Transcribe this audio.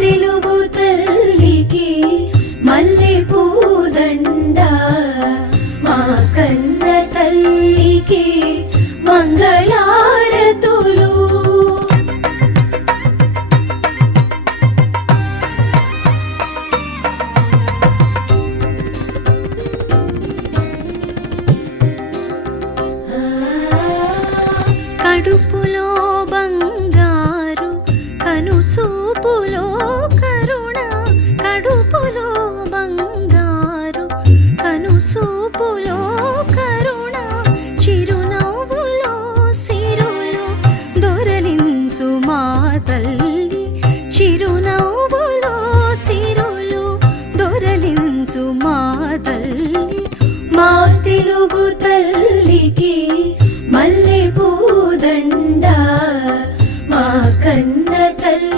తెలుగు తల్లికి మల్లె పూదండ, మా కన్న తల్లికి మంగళారతులు. కడుపులో బంగారు కనుచూపులో కరుణ, కడుపులో బంగారు కనుచూపులో కరుణ, చిరునవ్వులో సిరులు దొరలించు మా తల్లి, చిరునవ్వులో సిరులు దొరలించు మా తల్లి. మా తెలుగు తల్లికి